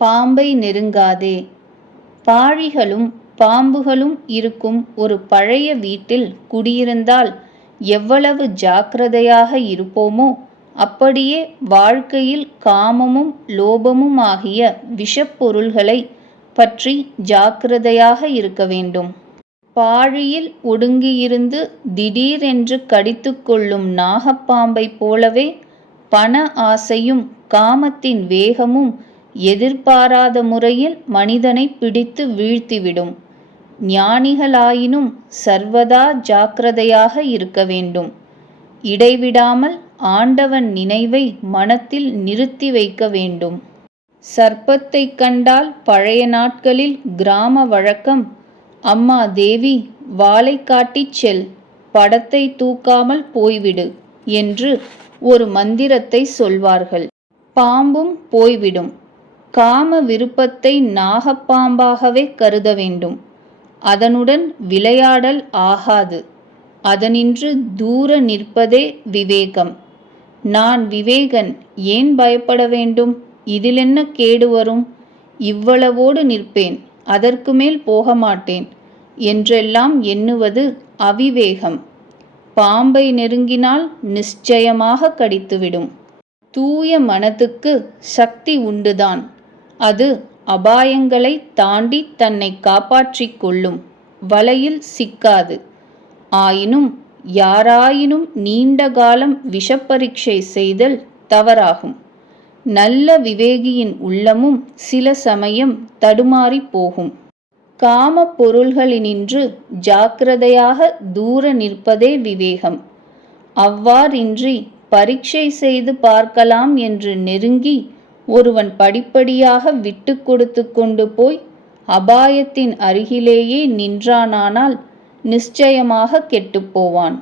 பாம்பை நெருங்காதே. பாழிகளும் பாம்புகளும் இருக்கும் ஒரு பழைய வீட்டில் குடியிருந்தால் எவ்வளவு ஜாக்கிரதையாக இருப்போமோ அப்படியே வாழ்க்கையில் காமமும் லோபமும் ஆகிய விஷப்பொருள்களை பற்றி ஜாக்கிரதையாக இருக்க வேண்டும். பாழியில் ஒடுங்கியிருந்து திடீரென்று கடித்து கொள்ளும் நாகப்பாம்பைப் போலவே பண ஆசையும் காமத்தின் வேகமும் எதிர்பாராத முறையில் மனிதனை பிடித்து வீழ்த்திவிடும். ஞானிகளாயினும் சர்வதா ஜாக்கிரதையாக இருக்க வேண்டும். இடைவிடாமல் ஆண்டவன் நினைவை மனத்தில் நிறுத்தி வைக்க வேண்டும். சர்ப்பத்தை கண்டால் பழைய நாட்களில் கிராம வழக்கம் அம்மா தேவி வாளை காட்டிச் செல் படத்தை தூக்காமல் போய்விடு என்று ஒரு மந்திரத்தை சொல்வார்கள். பாம்பும் போய்விடும். காம விருப்பத்தை நாகப்பாம்பாகவே கருத வேண்டும். அதனுடன் விளையாடல் ஆகாது. அதனின்று தூர நிற்பதே விவேகம். நான் விவேகன் ஏன் பயப்பட வேண்டும்? இதிலென்ன கேடு வரும்? இவ்வளவோடு நிற்பேன் அதற்கு மேல் போக மாட்டேன் என்றெல்லாம் எண்ணுவது அவிவேகம். பாம்பை நெருங்கினால் நிச்சயமாக கடித்துவிடும். தூய மனத்துக்கு சக்தி உண்டுதான். அது அபாயங்களை தாண்டி தன்னை காப்பாற்றிக் கொள்ளும். வலையில் சிக்காது. ஆயினும் யாராயினும் நீண்ட காலம் விஷப்பரீட்சை செய்தல் தவறாகும். நல்ல விவேகியின் உள்ளமும் சில சமயம் தடுமாறிப் போகும். காம பொருள்களினின்று ஜாக்கிரதையாக தூர நிற்பதே விவேகம். அவ்வாறின்றி பரீட்சை செய்து பார்க்கலாம் என்று நெருங்கி ஒருவன் படிப்படியாக விட்டு கொடுத்து கொண்டு போய் அபாயத்தின் அருகிலேயே நின்றானானால் நிச்சயமாக கெட்டுப்போவான்